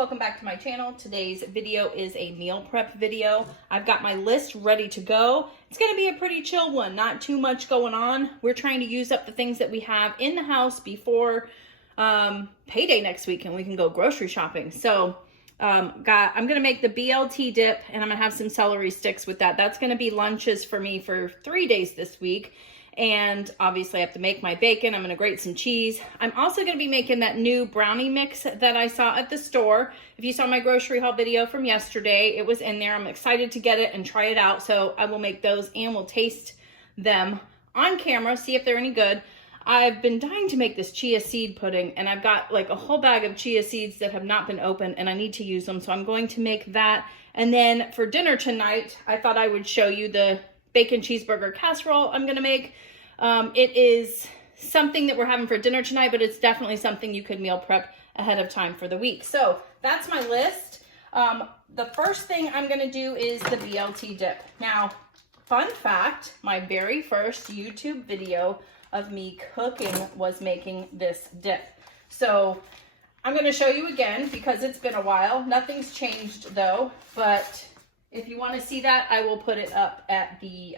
welcome back to my channel. Today's video is a meal prep video. I've got my list ready to go. It's going to be a pretty chill one, not too much going on. We're trying to use up the things that we have in the house before payday next week and we can go grocery shopping. So I'm going to make the Blt Dip and I'm going to have some celery sticks with that. That's going to be lunches for me for 3 days this week. And obviously I have to make my bacon. I'm going to grate some cheese. I'm also going to be making that new brownie mix that I saw at the store. If you saw my grocery haul video from yesterday, it was in there. I'm excited to get it and try it out. So I will make those and we'll taste them on camera, see if they're any good. I've been dying to make this chia seed pudding and I've got like a whole bag of chia seeds that have not been opened and I need to use them. So I'm going to make that. And then for dinner tonight, I thought I would show you the bacon cheeseburger casserole I'm going to make. It is something that we're having for dinner tonight, but it's definitely something you could meal prep ahead of time for the week. So that's my list. The first thing I'm going to do is the Blt Dip. Now, fun fact, my very first YouTube video of me cooking was making this dip. So I'm going to show you again because it's been a while. Nothing's changed though, but if you want to see that, I will put it up at the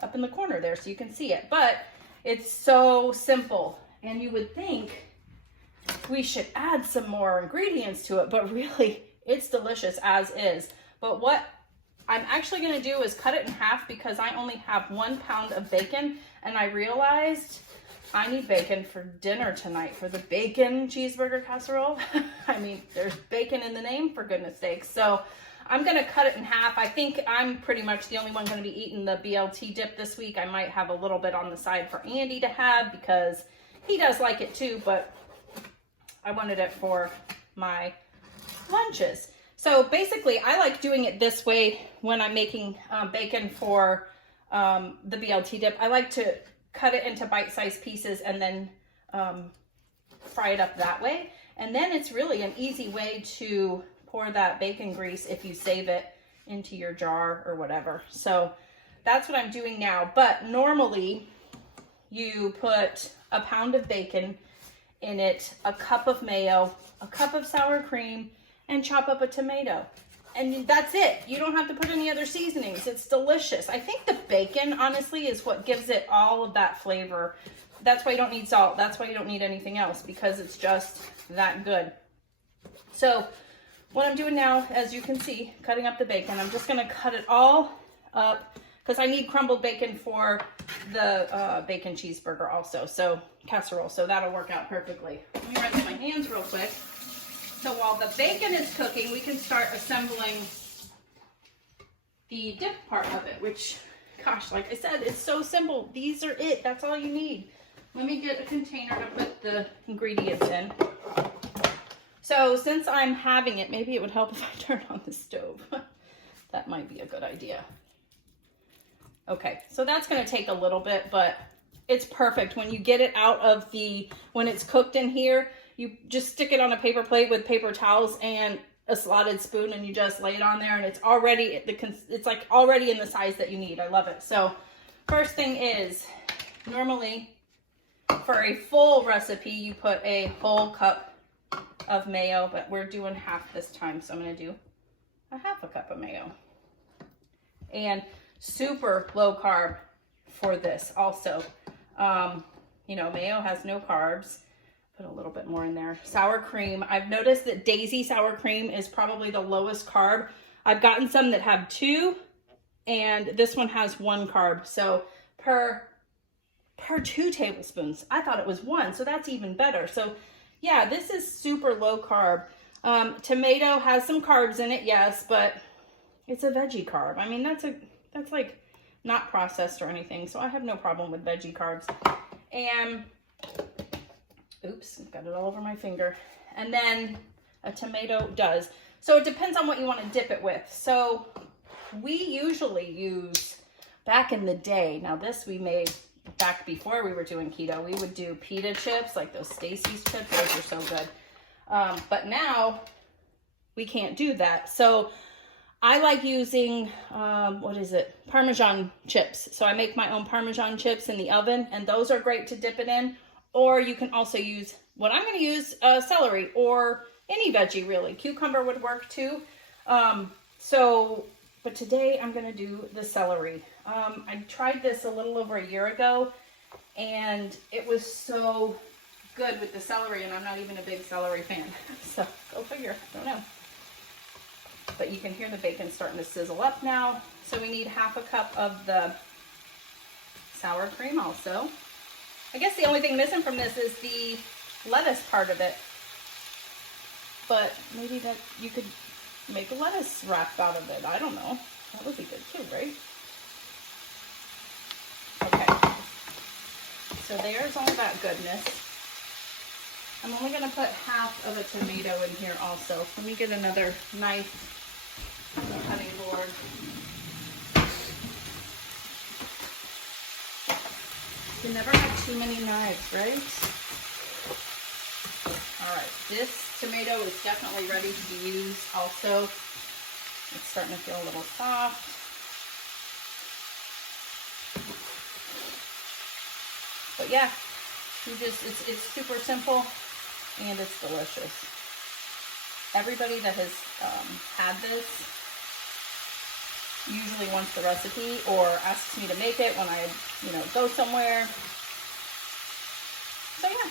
up in the corner there so you can see it. But it's so simple, and you would think we should add some more ingredients to it, but really it's delicious as is. But what I'm actually going to do is cut it in half because I only have 1 pound of bacon, and I realized I need bacon for dinner tonight for the bacon cheeseburger casserole. I mean, there's bacon in the name, for goodness sakes. So I'm going to cut it in half. I think I'm pretty much the only one going to be eating the Blt Dip this week. I might have a little bit on the side for Andy to have because he does like it too, but I wanted it for my lunches. So basically, I like doing it this way when I'm making bacon for the Blt Dip. I like to cut it into bite-sized pieces and then fry it up that way. And then it's really an easy way to pour that bacon grease if you save it into your jar or whatever. So that's what I'm doing now. But normally you put a pound of bacon in it, a cup of mayo, a cup of sour cream, and chop up a tomato. And that's it. You don't have to put any other seasonings. It's delicious. I think the bacon, honestly, is what gives it all of that flavor. That's why you don't need salt. That's why you don't need anything else, because it's just that good. So what I'm doing now, as you can see, cutting up the bacon, I'm just going to cut it all up because I need crumbled bacon for the bacon cheeseburger also, so casserole, so that'll work out perfectly. Let me rinse my hands real quick. So while the bacon is cooking, we can start assembling the dip part of it, which, gosh, like I said, it's so simple. These are it. That's all you need. Let me get a container to put the ingredients in. So since I'm having it, maybe it would help if I turn on the stove. That might be a good idea. Okay, so that's going to take a little bit, but it's perfect. When you get it out of when it's cooked in here, you just stick it on a paper plate with paper towels and a slotted spoon, and you just lay it on there, and it's already, it's like already in the size that you need. I love it. So first thing is, normally for a full recipe, you put a whole cup of mayo, but we're doing half this time, so I'm going to do a half a cup of mayo. And super low carb for this also. You know, mayo has no carbs. Put a little bit more in there. Sour cream. I've noticed that Daisy sour cream is probably the lowest carb. I've gotten some that have 2, and this one has 1 carb. So per 2 tablespoons. I thought it was 1, so that's even better. So yeah, this is super low carb. Tomato has some carbs in it, yes, but it's a veggie carb. I mean, that's like not processed or anything, so I have no problem with veggie carbs. And oops, got it all over my finger. And then a tomato does. So it depends on what you want to dip it with. So we usually use, back in the day, now this we made back before we were doing keto, we would do pita chips, like those Stacy's chips. Those are so good. But now we can't do that. So I like using, Parmesan chips. So I make my own Parmesan chips in the oven, and those are great to dip it in. Or you can also use, what I'm going to use, celery or any veggie really. Cucumber would work too. But today I'm gonna do the celery. I tried this a little over a year ago, and it was so good with the celery, and I'm not even a big celery fan. So go figure, I don't know. But you can hear the bacon starting to sizzle up now. So we need 1/2 cup of the sour cream also. I guess the only thing missing from this is the lettuce part of it. But maybe that you could make a lettuce wrap out of it. I don't know. That would be good too, right? Okay. So there's all that goodness. I'm only going to put 1/2 of a tomato in here also. Let me get another knife on the cutting board. You never have too many knives, right? All right, this tomato is definitely ready to be used also. It's starting to feel a little soft. But yeah, it's super simple and it's delicious. Everybody that has had this usually wants the recipe or asks me to make it when I, go somewhere. So yeah.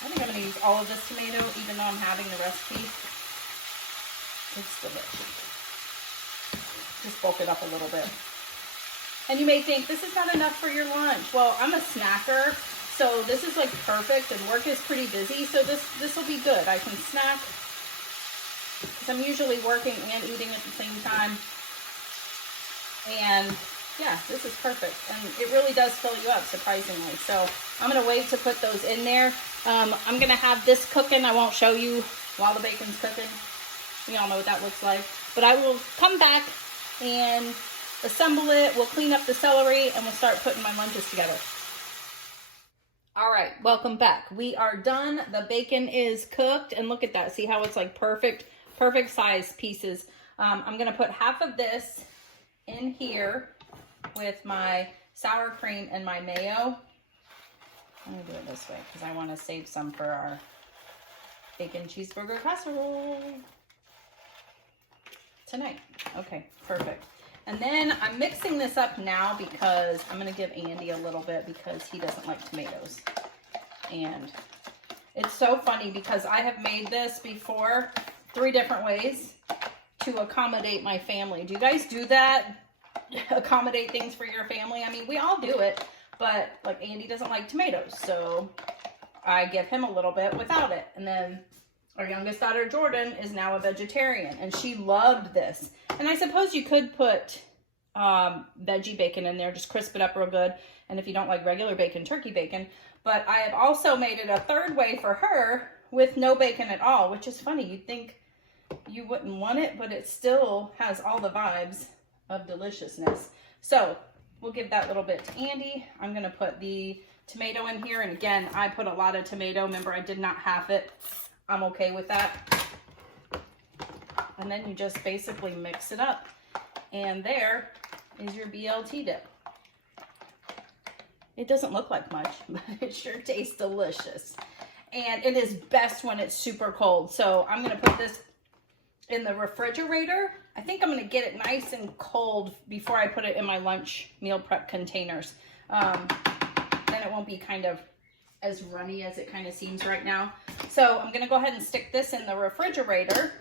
I think I'm going to use all of this tomato, even though I'm having the recipe. It's delicious. Just bulk it up a little bit. And you may think, this is not enough for your lunch. Well, I'm a snacker, so this is like perfect, and work is pretty busy, so this will be good. I can snack, because I'm usually working and eating at the same time. And yeah, this is perfect. And it really does fill you up, surprisingly. So I'm going to wait to put those in there. I'm going to have this cooking. I won't show you while the bacon's cooking. We all know what that looks like. But I will come back and assemble it. We'll clean up the celery and we'll start putting my lunches together. All right, welcome back. We are done. The bacon is cooked, and look at that. See how it's like perfect size pieces. I'm going to put 1/2 of this in here with my sour cream and my mayo. I'm going to do it this way because I want to save some for our bacon cheeseburger casserole tonight. Okay, perfect. And then I'm mixing this up now because I'm going to give Andy a little bit because he doesn't like tomatoes. And it's so funny because I have made this before 3 different ways to accommodate my family. Do you guys do that? Accommodate things for your family? I mean, we all do it, but like Andy doesn't like tomatoes, so I give him a little bit without it. And then our youngest daughter, Jordan, is now a vegetarian, and she loved this. And I suppose you could put veggie bacon in there, just crisp it up real good. And if you don't like regular bacon, turkey bacon. But I have also made it a 3rd way for her with no bacon at all, which is funny. You'd think you wouldn't want it, but it still has all the vibes of deliciousness. So we'll give that little bit to Andy. I'm going to put the tomato in here. And again, I put a lot of tomato. Remember, I did not half it. I'm okay with that. And then you just basically mix it up. And there is your BLT dip. It doesn't look like much, but it sure tastes delicious. And it is best when it's super cold. So I'm going to put this in the refrigerator. I think I'm going to get it nice and cold before I put it in my lunch meal prep containers. Then it won't be kind of as runny as it kind of seems right now. So I'm going to go ahead and stick this in the refrigerator.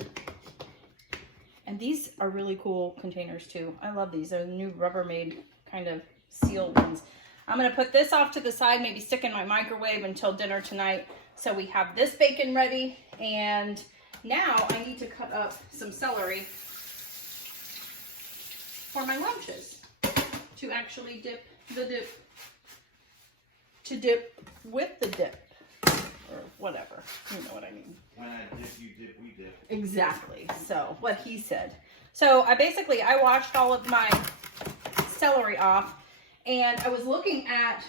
And these are really cool containers too. I love these. They're the new Rubbermaid kind of seal ones. I'm going to put this off to the side, maybe stick in my microwave until dinner tonight. So we have this bacon ready. And now I need to cut up some celery for my lunches to actually dip the dip, to dip with the dip, or whatever. You know what I mean. When I dip, you dip, we dip. Exactly. So what he said. So I washed all of my celery off, and I was looking at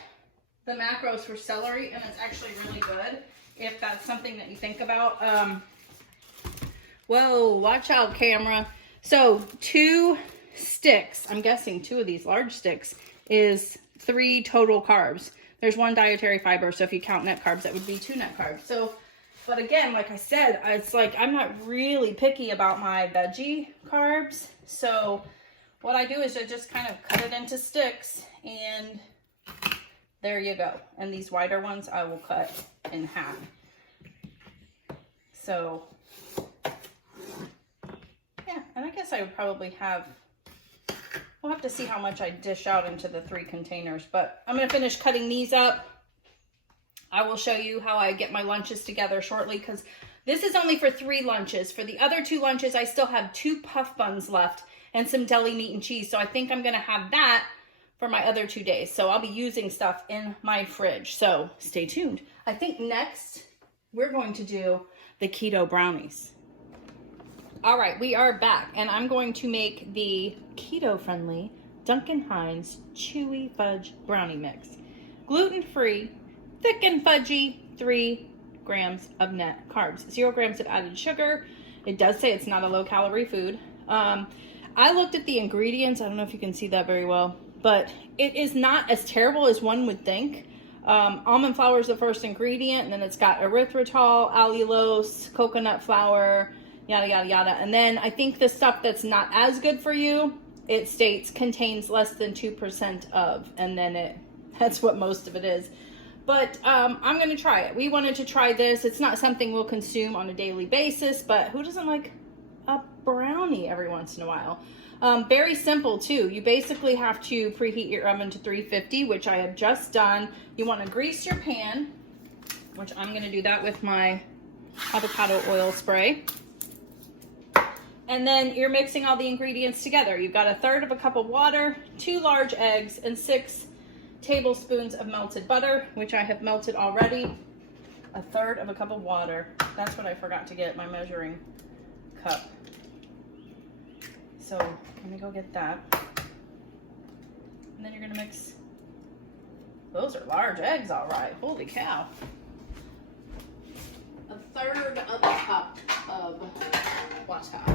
the macros for celery, and it's actually really good if that's something that you think about. Whoa, watch out, camera. So 2 sticks, I'm guessing 2 of these large sticks, is 3 total carbs. There's 1 dietary fiber, so if you count net carbs, that would be 2 net carbs. So But again, like I said, it's like I'm not really picky about my veggie carbs. So what I do is I just kind of cut it into sticks, and there you go. And these wider ones I will cut in half. So yeah, and I guess I would probably we'll have to see how much I dish out into the 3 containers, but I'm going to finish cutting these up. I will show you how I get my lunches together shortly, because this is only for 3 lunches. For the other 2 lunches, I still have 2 puff buns left and some deli meat and cheese. So I think I'm going to have that for my other 2 days. So I'll be using stuff in my fridge. So stay tuned. I think next we're going to do the keto brownies. All right, we are back, and I'm going to make the keto-friendly Duncan Hines Chewy Fudge Brownie Mix. Gluten-free, thick and fudgy, 3 grams of net carbs, 0 grams of added sugar. It does say it's not a low-calorie food. I looked at the ingredients. I don't know if you can see that very well, but it is not as terrible as one would think. Almond flour is the first ingredient, and then it's got erythritol, allulose, coconut flour, yada, yada, yada. And then I think the stuff that's not as good for you, it states contains less than 2% of, and then that's what most of it is. But I'm going to try it. We wanted to try this. It's not something we'll consume on a daily basis, but who doesn't like a brownie every once in a while? Very simple too. You basically have to preheat your oven to 350, which I have just done. You want to grease your pan, which I'm going to do that with my avocado oil spray. And then you're mixing all the ingredients together. You've got 1/3 cup of water, 2 large eggs, and 6 tablespoons of melted butter, which I have melted already. 1/3 cup of water. That's what I forgot to get, my measuring cup. So let me go get that. And then you're gonna mix. Those are large eggs, all right. Holy cow. 1/3 cup of water.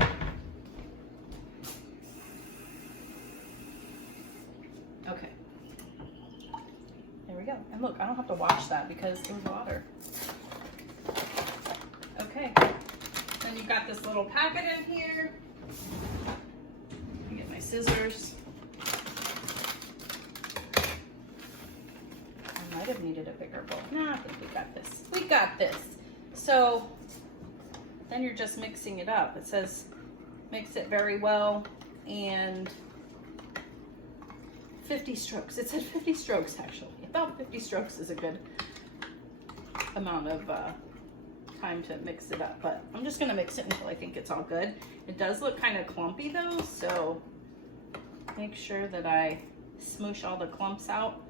Okay. There we go. And look, I don't have to wash that because it was water. Okay. Then you've got this little packet in here. Let me get my scissors. I might have needed a bigger bowl. No, I think we got this. We got this. So then you're just mixing it up. It says mix it very well, and 50 strokes. It said 50 strokes actually. About 50 strokes is a good amount of time to mix it up, but I'm just gonna mix it until I think it's all good. It does look kind of clumpy though, so make sure that I smoosh all the clumps out,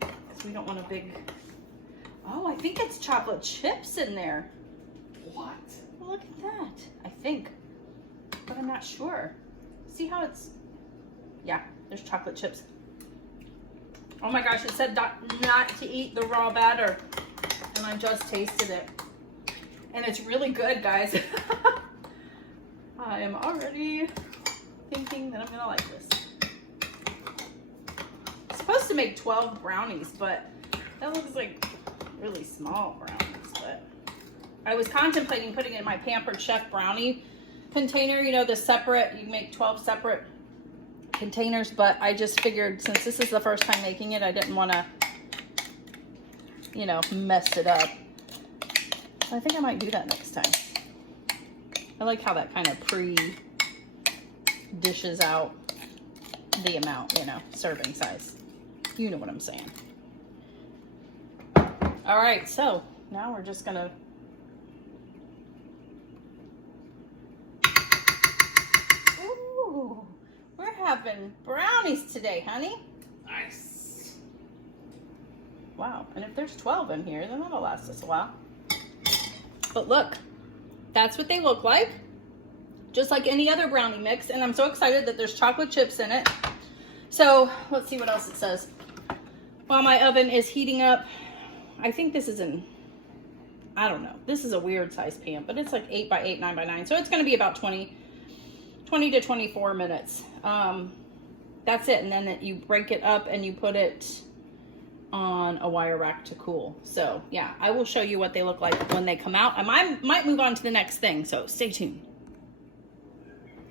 because we don't want a big, oh, I think it's chocolate chips in there. What? Well, look at that. I think, but I'm not sure. See how it's, yeah, there's chocolate chips. Oh my gosh, it said not to eat the raw batter, and I just tasted it. And it's really good, guys. I am already thinking that I'm gonna like this. I'm supposed to make 12 brownies, but that looks like really small brownies. But I was contemplating putting it in my Pampered Chef brownie container, you know, the separate, you make 12 separate containers, but I just figured since this is the first time making it, I didn't want to, you know, mess it up. So I think I might do that next time. I like how that kind of dishes out the amount, you know, serving size. You know what I'm saying. All right, so now we're just gonna having brownies today, honey. Nice. Wow, and if there's 12 in here, then that'll last us a while. But look, that's what they look like. Just like any other brownie mix, and I'm so excited that there's chocolate chips in it. So, let's see what else it says. While my oven is heating up, I think this is I don't know. This is a weird size pan, but it's like 8 by 8, 9 by 9. So it's gonna be about 20 to 24 minutes. That's it. And then you break it up and you put it on a wire rack to cool. So yeah, I will show you what they look like when they come out. I might move on to the next thing, so stay tuned.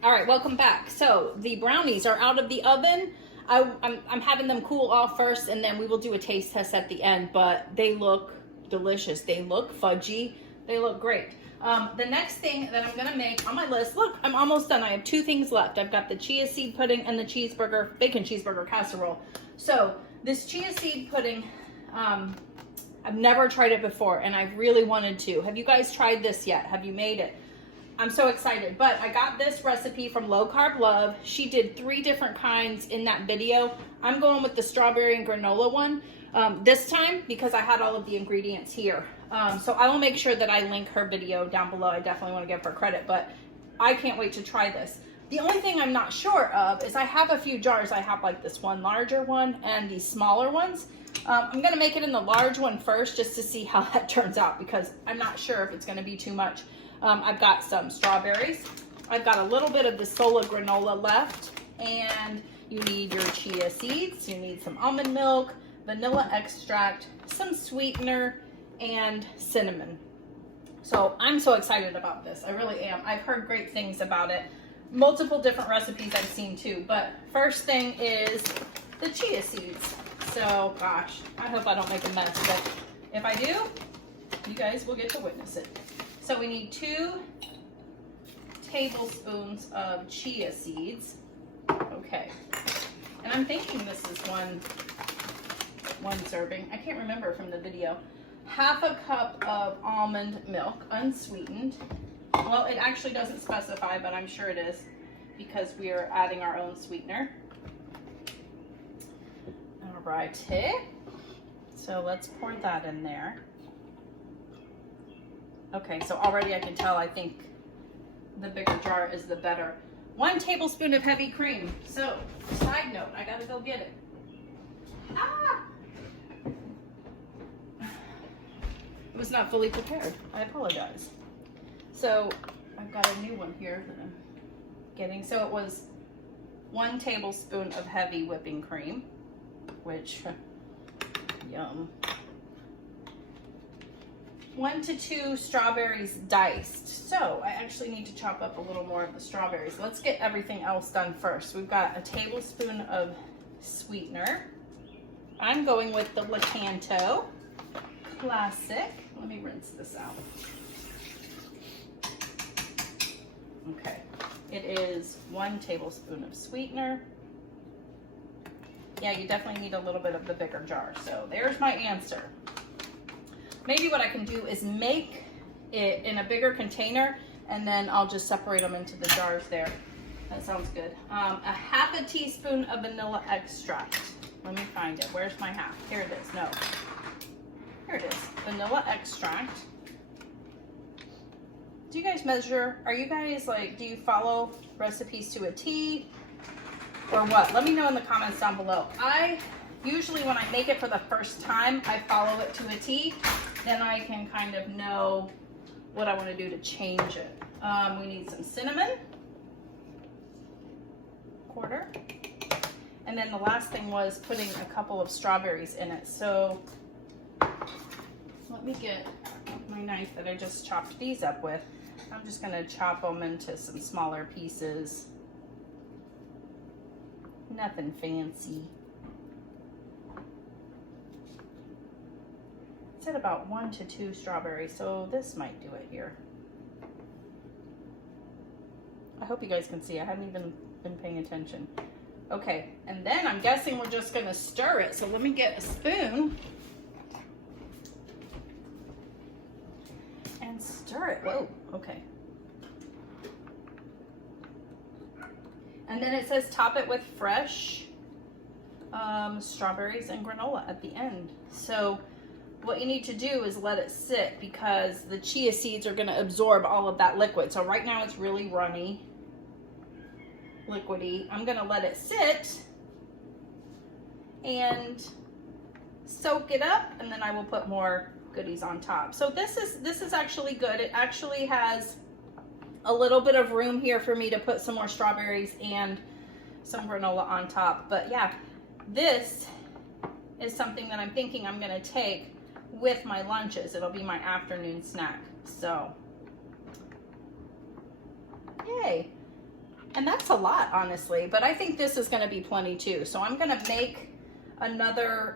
All right, welcome back. So the brownies are out of the oven. I'm having them cool off first, and then we will do a taste test at the end, but they look delicious. They look fudgy. They look great. The next thing that I'm gonna make on my list, look, I'm almost done. I have 2 things left. I've got the chia seed pudding and the bacon cheeseburger casserole. So this chia seed pudding, I've never tried it before, and I really wanted to. Have you guys tried this yet? Have you made it? I'm so excited, but I got this recipe from Low Carb Love. She did 3 different kinds in that video. I'm going with the strawberry and granola one this time because I had all of the ingredients here. So I will make sure that I link her video down below. I definitely want to give her credit, but I can't wait to try this. The only thing I'm not sure of is I have a few jars. I have like this one larger one and these smaller ones. I'm going to make it in the large one first just to see how that turns out because I'm not sure if it's going to be too much. I've got some strawberries. I've got a little bit of the Sola granola left, and you need your chia seeds. You need some almond milk, vanilla extract, some sweetener, and cinnamon. So I'm so excited about this. I really am. I've heard great things about it. Multiple different recipes I've seen too. But first thing is the chia seeds. So gosh, I hope I don't make a mess, but if I do, you guys will get to witness it. So we need 2 tablespoons of chia seeds. Okay. And I'm thinking this is one serving. I can't remember from the video. 1/2 cup of almond milk, unsweetened. Well, it actually doesn't specify, but I'm sure it is because we are adding our own sweetener. All righty. So let's pour that in there. Okay, so already I can tell I think the bigger jar is the better. 1 tablespoon of heavy cream. So, side note, I gotta go get it. Ah! It was not fully prepared. I apologize. So, I've got a new one here that I'm getting. So it was 1 tablespoon of heavy whipping cream, which, yum. 1 to 2 strawberries diced. So I actually need to chop up a little more of the strawberries. Let's get everything else done first. We've got a tablespoon of sweetener. I'm going with the Lakanto Classic. Let me rinse this out. Okay, it is 1 tablespoon of sweetener. Yeah, you definitely need a little bit of the bigger jar. So there's my answer. Maybe what I can do is make it in a bigger container and then I'll just separate them into the jars there. That sounds good. 1/2 teaspoon of vanilla extract. Let me find it. Where's my half? Here it is. No. Here it is. Vanilla extract. Do you guys measure? Are you guys like, do you follow recipes to a T or what? Let me know in the comments down below. I usually when I make it for the first time, I follow it to a T. Then I can kind of know what I want to do to change it. We need some cinnamon, 1/4. And then the last thing was putting a couple of strawberries in it. So let me get my knife that I just chopped these up with. I'm just going to chop them into some smaller pieces. Nothing fancy. It said about 1 to 2 strawberries, so this might do it here. I hope you guys can see. I haven't even been paying attention. Okay, and then I'm guessing we're just gonna stir it. So let me get a spoon and stir it. Whoa, okay. And then it says top it with fresh strawberries and granola at the end. So what you need to do is let it sit because the chia seeds are gonna absorb all of that liquid. So right now it's really runny, liquidy. I'm gonna let it sit and soak it up, and then I will put more goodies on top. So this is actually good. It actually has a little bit of room here for me to put some more strawberries and some granola on top. But yeah, this is something that I'm thinking I'm gonna take with my lunches. It'll be my afternoon snack. So, yay. And that's a lot, honestly, but I think this is gonna be plenty too. So I'm gonna make another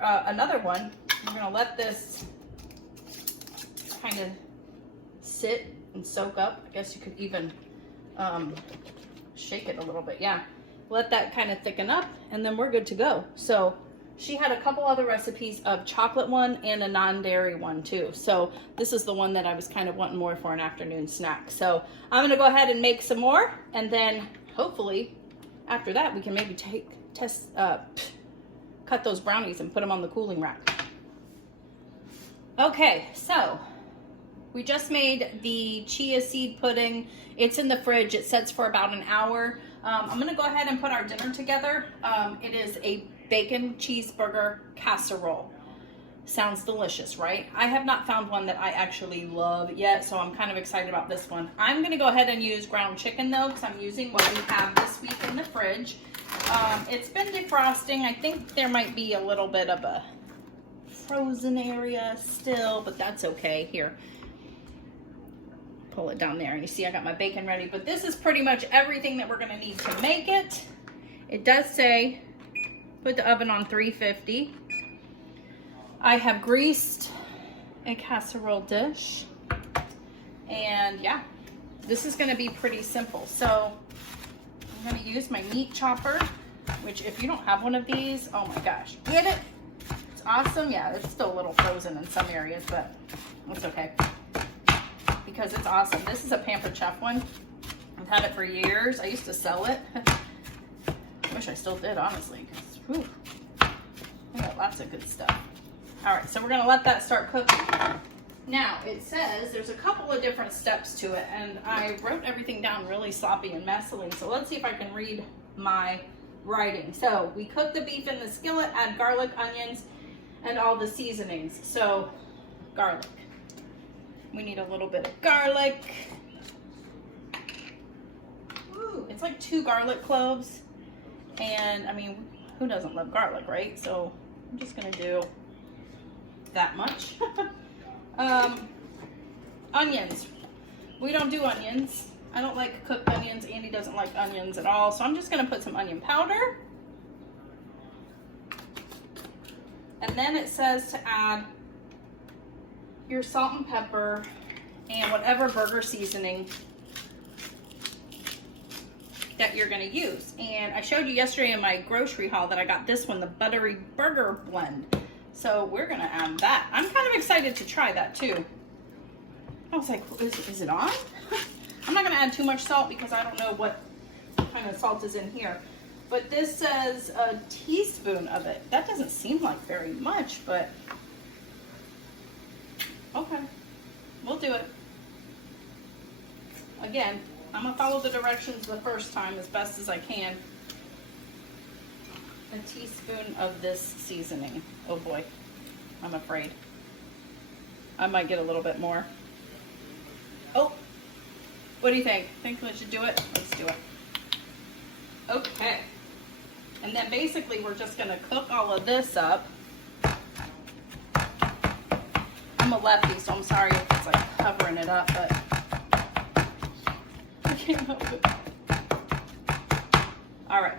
one. I'm gonna let this kind of sit and soak up. I guess you could even shake it a little bit. Yeah, let that kind of thicken up, and then we're good to go. So she had a couple other recipes of chocolate one and a non-dairy one too. So this is the one that I was kind of wanting more for an afternoon snack. So I'm gonna go ahead and make some more, and then hopefully after that we can maybe cut those brownies and put them on the cooling rack. Okay, so we just made the chia seed pudding. It's in the fridge. It sets for about an hour. I'm gonna go ahead and put our dinner together. It is a bacon cheeseburger casserole. Sounds delicious, right? I have not found one that I actually love yet, so I'm kind of excited about this one. I'm gonna go ahead and use ground chicken though, because I'm using what we have this week in the fridge. It's been defrosting. I think there might be a little bit of a frozen area still, but that's okay. Here, pull it down there, and you see I got my bacon ready. But this is pretty much everything that we're gonna need to make it. It does say put the oven on 350. I have greased a casserole dish, and yeah, this is gonna be pretty simple. So I'm gonna use my meat chopper, which if you don't have one of these, oh my gosh, get it. It's awesome. Yeah, it's still a little frozen in some areas, but it's okay because it's awesome. This is a Pampered Chef one. I've had it for years. I used to sell it. I wish I still did, honestly, because I got lots of good stuff. All right, so we're gonna let that start cooking. Now, it says there's a couple of different steps to it, and I wrote everything down really sloppy and messily, so let's see if I can read my writing. So, we cook the beef in the skillet, add garlic, onions, and all the seasonings. So, garlic. We need a little bit of garlic. Ooh, it's like 2 garlic cloves, and I mean, who doesn't love garlic, right? So, I'm just gonna do that much. Onions. We don't do onions. I don't like cooked onions. Andy doesn't like onions at all. So I'm just going to put some onion powder. And then it says to add your salt and pepper and whatever burger seasoning that you're going to use. And I showed you yesterday in my grocery haul that I got this one, the buttery burger blend. So we're gonna add that. I'm kind of excited to try that too. I was like, is it on? I'm not gonna add too much salt because I don't know what kind of salt is in here. But this says a teaspoon of it. That doesn't seem like very much, but okay, we'll do it. Again, I'm gonna follow the directions the first time as best as I can. A teaspoon of this seasoning. Oh boy, I'm afraid. I might get a little bit more. Oh, what do you think? Think we should do it? Let's do it. Okay. And then basically we're just gonna cook all of this up. I'm a lefty, so I'm sorry if it's like covering it up, but I can't help it. All right.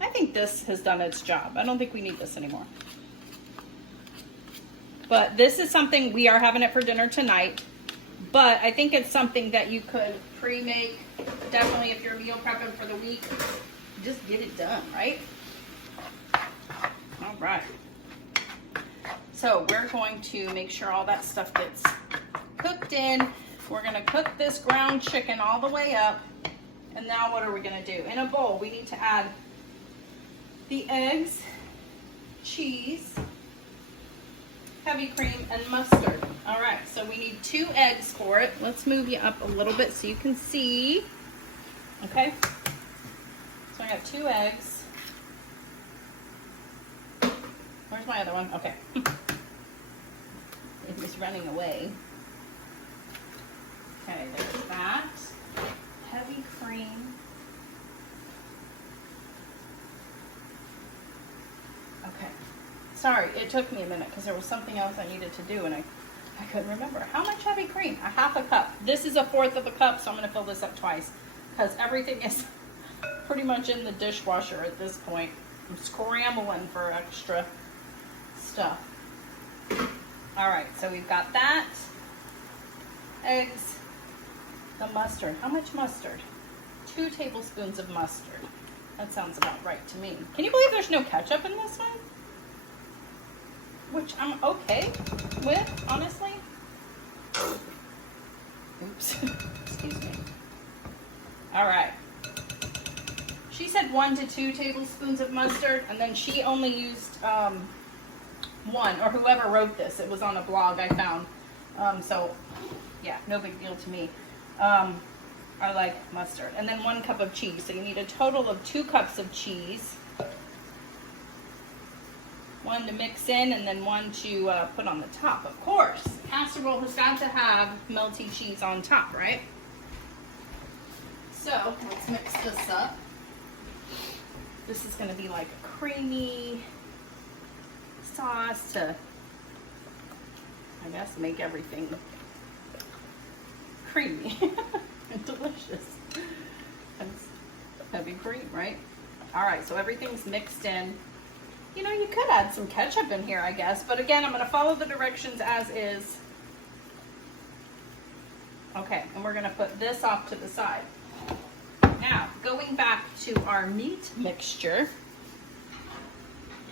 I think this has done its job. I don't think we need this anymore. But this is something, we are having it for dinner tonight, but I think it's something that you could pre-make. Definitely if you're meal prepping for the week, just get it done, right? All right. So we're going to make sure all that stuff gets cooked in. We're gonna cook this ground chicken all the way up. And now what are we gonna do? In a bowl, we need to add the eggs, cheese, heavy cream, and mustard. All right, so we need 2 eggs for it. Let's move you up a little bit so you can see. Okay, so I got 2 eggs. Where's my other one? Okay. It was running away. Okay, there's that. Heavy cream. Okay, Sorry, it took me a minute because there was something else I needed to do and I couldn't remember. How much heavy cream? A half a cup. This is 1/4 of a cup, so I'm gonna fill this up twice because everything is pretty much in the dishwasher at this point. I'm scrambling for extra stuff. All right, so we've got that. Eggs, the mustard. How much mustard? 2 tablespoons of mustard. That sounds about right to me. Can you believe there's no ketchup in this one? Which I'm okay with, honestly. Oops, excuse me. All right. She said 1 to 2 tablespoons of mustard, and then she only used 1, or whoever wrote this. It was on a blog I found. So, yeah, no big deal to me. I like mustard. And then 1 cup of cheese. So you need a total of 2 cups of cheese. 1 to mix in, and then 1 to put on the top. Of course, casserole has got to have melty cheese on top, right? So let's mix this up. This is going to be like a creamy sauce to, I guess, make everything creamy and delicious. That's heavy cream, right? All right, so everything's mixed in. You know, you could add some ketchup in here, I guess. But again, I'm going to follow the directions as is. Okay, and we're going to put this off to the side. Now, going back to our meat mixture.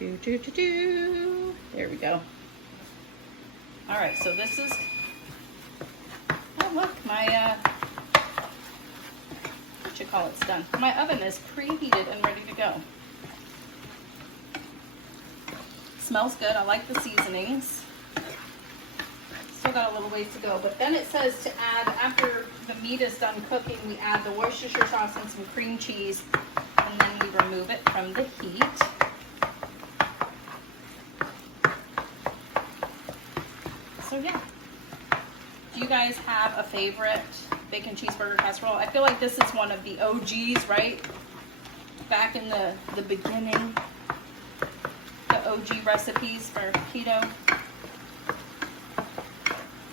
There we go. All right, so this is... Oh, look, my... what you call it's done. My oven is preheated and ready to go. Smells good. I like the seasonings. Still got a little ways to go, but then it says to add, after the meat is done cooking, we add the Worcestershire sauce and some cream cheese, and then we remove it from the heat. So yeah. Do you guys have a favorite bacon cheeseburger casserole? I feel like this is one of the OGs, right? Back in the beginning. OG recipes for keto.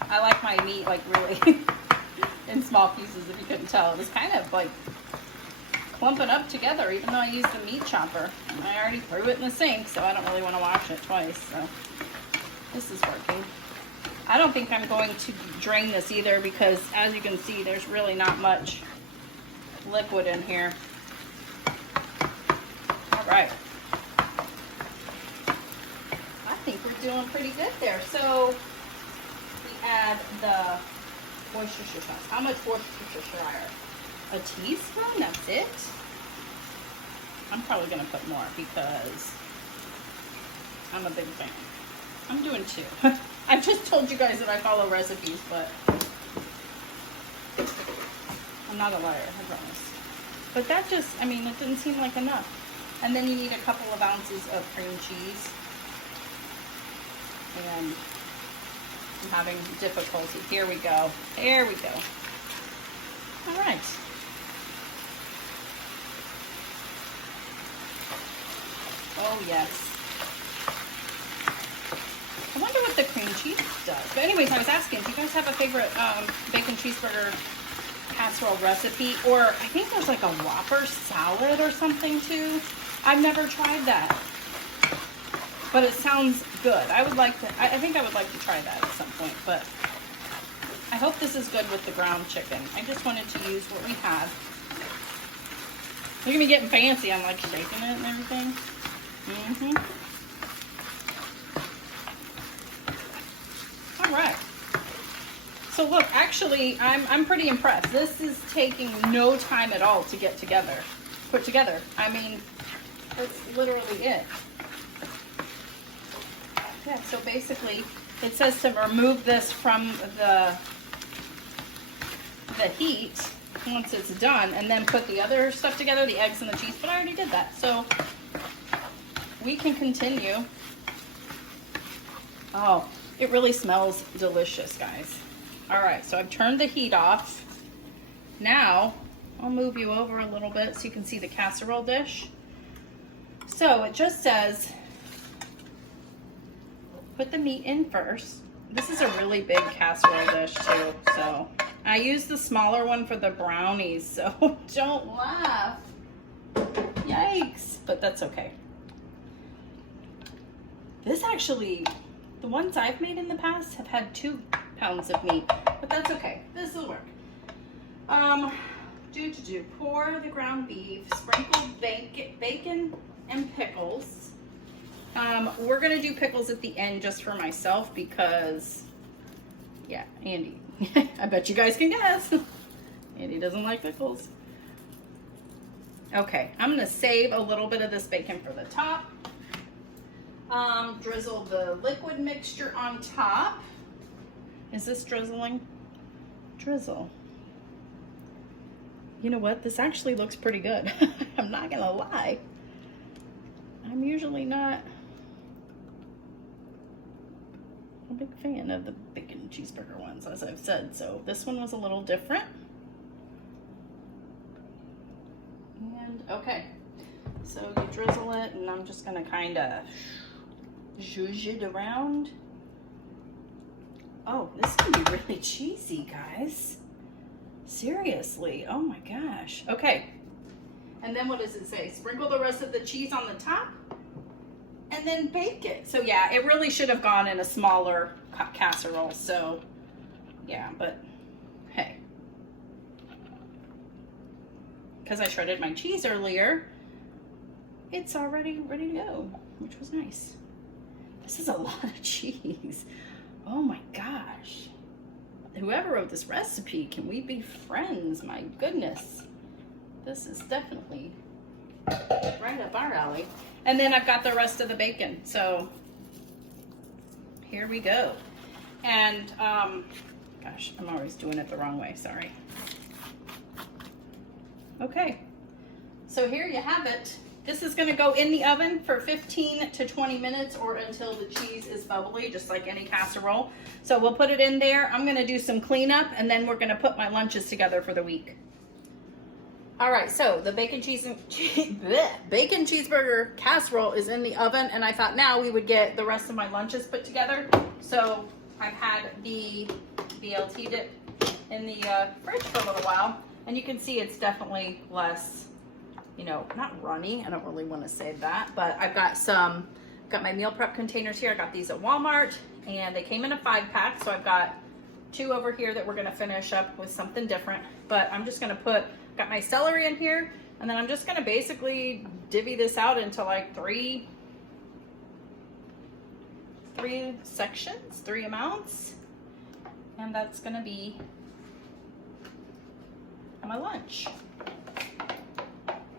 I like my meat like really in small pieces, if you couldn't tell. It was kind of like clumping up together, even though I used the meat chopper. I already threw it in the sink, so I don't really want to wash it twice. So this is working. I don't think I'm going to drain this either because, as you can see, there's really not much liquid in here. All right. I think we're doing pretty good there. So we add the Worcestershire sauce. How much Worcestershire? A teaspoon? That's it. I'm probably gonna put more because I'm a big fan. I'm doing 2. I've just told you guys that I follow recipes, but I'm not a liar, I promise. But that just, I mean, it didn't seem like enough. And then you need a couple of ounces of cream cheese. And I'm having difficulty. Here we go. There we go. All right. Oh, yes. I wonder what the cream cheese does. But anyways, I was asking, do you guys have a favorite bacon cheeseburger casserole recipe? Or I think there's like a Whopper salad or something too. I've never tried that. But it sounds good. I would like to, I think I would like to try that at some point, but I hope this is good with the ground chicken. I just wanted to use what we had. Look at me getting fancy. I'm like shaking it and everything. All right. So look, actually, I'm pretty impressed. This is taking no time at all to get together, put together. I mean, that's literally it. Yeah, so basically it says to remove this from the heat once it's done and then put the other stuff together, the eggs and the cheese, but I already did that. So we can continue. Oh, it really smells delicious, guys. All right, so I've turned the heat off. Now I'll move you over a little bit so you can see the casserole dish. So it just says put the meat in first. This is a really big casserole dish too, so I use the smaller one for the brownies, so don't laugh. Yikes, but that's okay. This actually, the ones I've made in the past have had 2 pounds of meat, but that's okay. This will work. Pour the ground beef, sprinkle bacon and pickles. We're gonna do pickles at the end just for myself because, yeah, Andy, I bet you guys can guess. Andy doesn't like pickles. Okay, I'm gonna save a little bit of this bacon for the top. Drizzle the liquid mixture on top. Is this drizzling? Drizzle. You know what? This actually looks pretty good. I'm not gonna lie. I'm usually not a big fan of the bacon cheeseburger ones, as I've said, so this one was a little different. And okay, so you drizzle it, and I'm just gonna kind of zhuzh it around. Oh, this can be really cheesy, guys. Seriously, oh my gosh. Okay, and then what does it say? Sprinkle the rest of the cheese on the top and then bake it. So yeah, it really should have gone in a smaller casserole. So yeah, but hey, because I shredded my cheese earlier, it's already ready to go, which was nice. This is a lot of cheese. Oh my gosh. Whoever wrote this recipe, can we be friends? My goodness. This is definitely right up our alley. And then I've got the rest of the bacon. So here we go. And gosh, I'm always doing it the wrong way, sorry. Okay, so here you have it. This is gonna go in the oven for 15 to 20 minutes or until the cheese is bubbly, just like any casserole. So we'll put it in there. I'm gonna do some cleanup and then we're gonna put my lunches together for the week. All right, so the bacon cheeseburger casserole is in the oven, and I thought now we would get the rest of my lunches put together. So I've had the Blt Dip in the fridge for a little while, and you can see it's definitely less, you know, not runny. I don't really want to say that, but I've got my meal prep containers here. I got these at Walmart, and they came in a 5-pack, so I've got 2 over here that we're gonna finish up with something different. But I'm just gonna got my celery in here, and then I'm just gonna basically divvy this out into like 3 sections, 3 amounts, and that's gonna be my lunch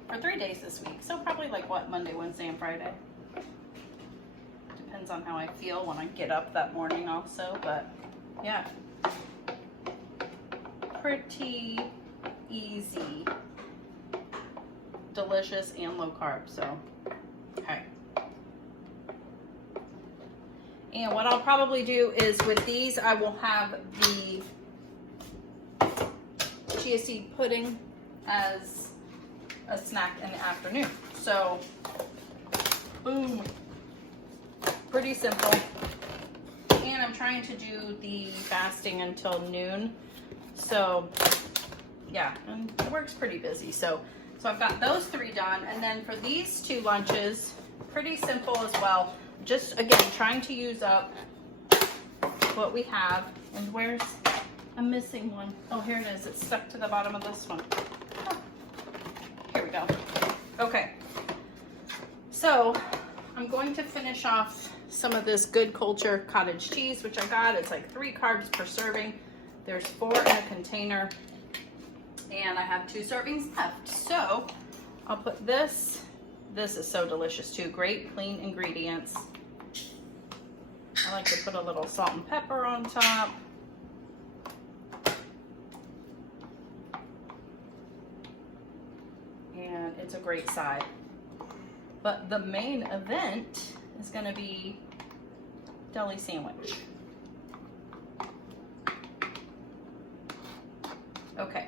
for 3 days this week. So probably like what, Monday, Wednesday, and Friday. Depends on how I feel when I get up that morning also, but yeah. Pretty easy, delicious, and low carb, so okay. And what I'll probably do is with these, I will have the chia seed pudding as a snack in the afternoon. So boom, pretty simple. And I'm trying to do the fasting until noon, so yeah, and it works pretty busy. So I've got those 3 done, and then for these 2 lunches, pretty simple as well. Just again, trying to use up what we have. And I'm missing one. Oh, here it is. It's stuck to the bottom of this one. Oh, here we go. Okay. So I'm going to finish off some of this Good Culture cottage cheese, which I got. It's like 3 carbs per serving. There's 4 in a container, and I have 2 servings left. So I'll put this. This is so delicious too. Great clean ingredients. I like to put a little salt and pepper on top. And it's a great side. But the main event is going to be deli sandwich. Okay.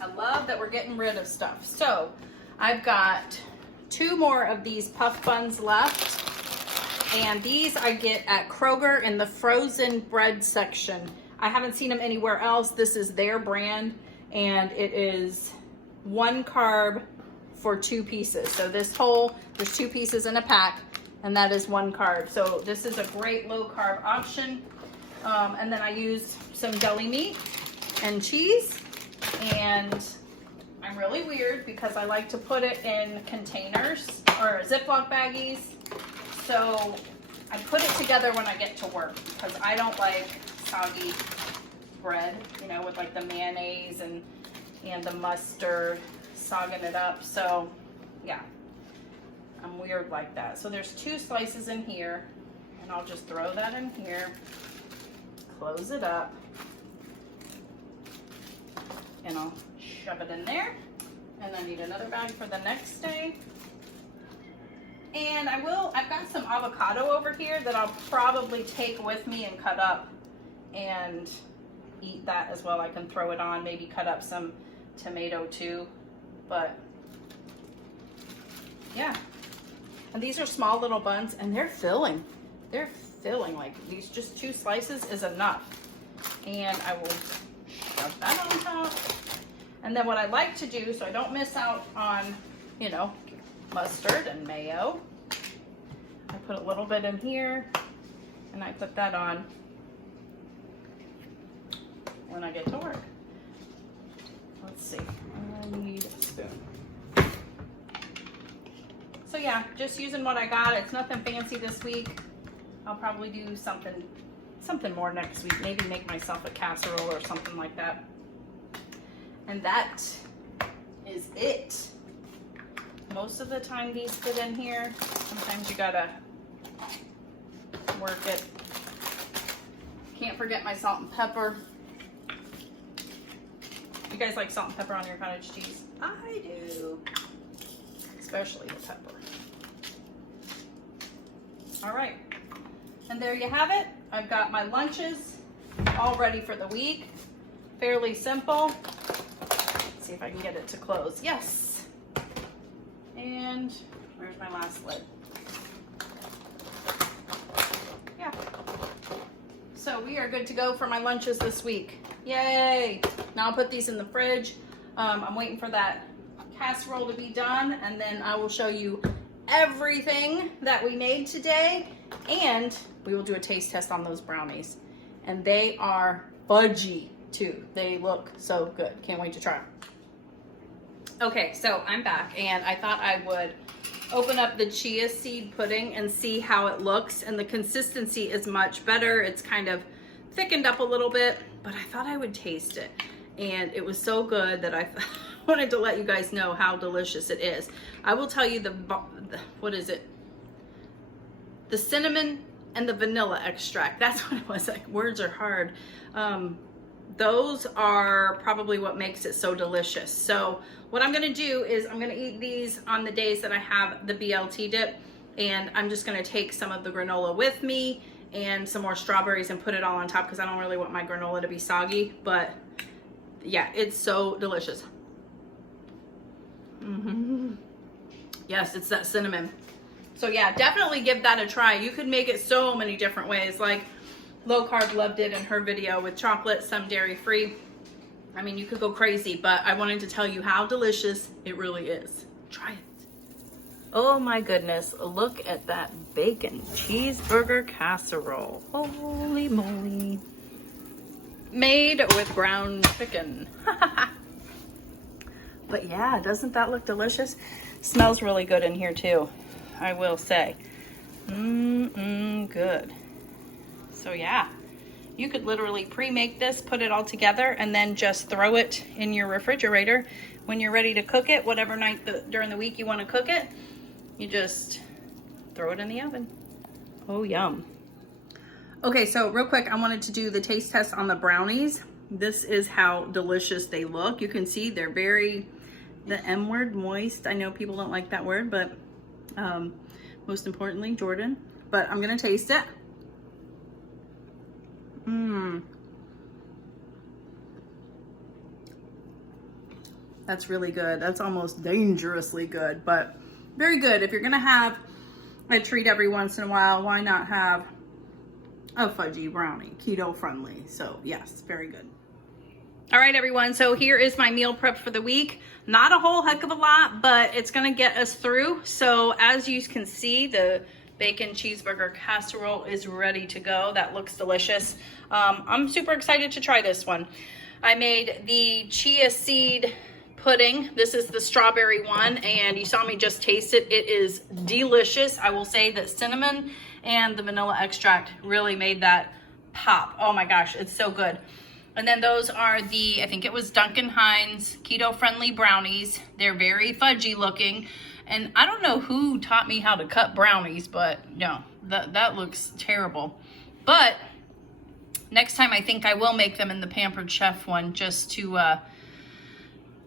I love that we're getting rid of stuff. So I've got 2 more of these puff buns left. And these I get at Kroger in the frozen bread section. I haven't seen them anywhere else. This is their brand, and it is 1 carb for 2 pieces. So this whole, there's 2 pieces in a pack, and that is 1 carb. So this is a great low carb option. And then I use some deli meat and cheese, and I'm really weird because I like to put it in containers or Ziploc baggies. So I put it together when I get to work because I don't like soggy bread, you know, with like the mayonnaise and the mustard sogging it up. So yeah, I'm weird like that. So there's 2 slices in here, and I'll just throw that in here, close it up, and I'll shove it in there. And I need another bag for the next day. And I've got some avocado over here that I'll probably take with me and cut up and eat that as well. I can throw it on, maybe cut up some tomato too, but yeah. And these are small little buns, and they're filling. They're filling, like these, just 2 slices is enough. And I will shove that on top. And then what I like to do, so I don't miss out on, you know, mustard and mayo, I put a little bit in here, and I put that on when I get to work. Let's see, I need a spoon. So yeah, just using what I got. It's nothing fancy this week. I'll probably do something more next week. Maybe make myself a casserole or something like that. And that is it. Most of the time these fit in here. Sometimes you gotta work it. Can't forget my salt and pepper. You guys like salt and pepper on your cottage cheese? I do. Especially the pepper. All right. And there you have it. I've got my lunches all ready for the week. Fairly simple. Let's see if I can get it to close. Yes. And where's my last lid? Yeah. So we are good to go for my lunches this week. Yay. Now I'll put these in the fridge. I'm waiting for that casserole to be done, and then I will show you everything that we made today, and we will do a taste test on those brownies. And they are fudgy too. They look so good. Can't wait to try them. Okay, so I'm back, and I thought I would open up the chia seed pudding and see how it looks. And the consistency is much better. It's kind of thickened up a little bit, but I thought I would taste it. And it was so good that I wanted to let you guys know how delicious it is. I will tell you what is it? The cinnamon and the vanilla extract. That's what it was. Like, words are hard. Those are probably what makes it so delicious. So what I'm gonna do is I'm gonna eat these on the days that I have the BLT dip, and I'm just gonna take some of the granola with me and some more strawberries and put it all on top because I don't really want my granola to be soggy. But yeah, it's so delicious. Yes, it's that cinnamon. So yeah, definitely give that a try. You could make it so many different ways. Like Low Carb loved it in her video with chocolate, some dairy free. I mean, you could go crazy, but I wanted to tell you how delicious it really is. Try it. Oh my goodness, look at that bacon cheeseburger casserole. Holy moly. Made with ground chicken. But yeah, doesn't that look delicious? Smells really good in here too, I will say. Good. So yeah, you could literally pre-make this, put it all together, and then just throw it in your refrigerator. When you're ready to cook it, whatever night during the week you want to cook it, you just throw it in the oven. Oh, yum. Okay, so real quick, I wanted to do the taste test on the brownies. This is how delicious they look. You can see they're the M word, moist. I know people don't like that word, but most importantly, Jordan. But I'm gonna taste it. That's really good. That's almost dangerously good, but very good. If you're gonna have a treat every once in a while. Why not have a fudgy brownie, keto friendly? So yes, very good. All right, everyone, so here is my meal prep for the week. Not a whole heck of a lot, but it's gonna get us through. So as you can see, the bacon cheeseburger casserole is ready to go. That looks delicious. I'm super excited to try this one. I made the chia seed pudding. This is the strawberry one, and you saw me just taste it. It is delicious. I will say that cinnamon and the vanilla extract really made that pop. Oh my gosh, it's so good. And then those are the, I think it was Duncan Hines keto-friendly brownies. They're very fudgy looking. And I don't know who taught me how to cut brownies, but no, that looks terrible. But next time I think I will make them in the Pampered Chef one, just to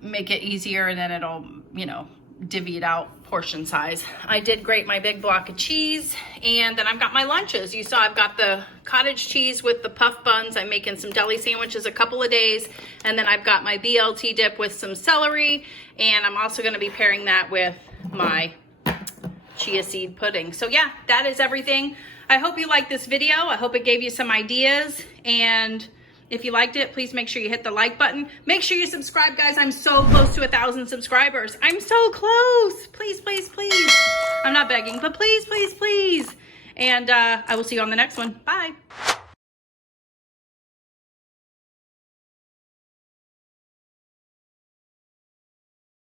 make it easier, and then it'll, you know, divvy it out portion size. I did grate my big block of cheese, and then I've got my lunches. You saw I've got the cottage cheese with the puff buns. I'm making some deli sandwiches a couple of days, and then I've got my BLT dip with some celery, and I'm also going to be pairing that with my chia seed pudding. So yeah, that is everything. I hope you liked this video. I hope it gave you some ideas, and if you liked it, please make sure you hit the like button. Make sure you subscribe, guys. I'm so close to 1,000 subscribers. I'm so close. Please, please, please. I'm not begging, but please, please, please. And I will see you on the next one. Bye.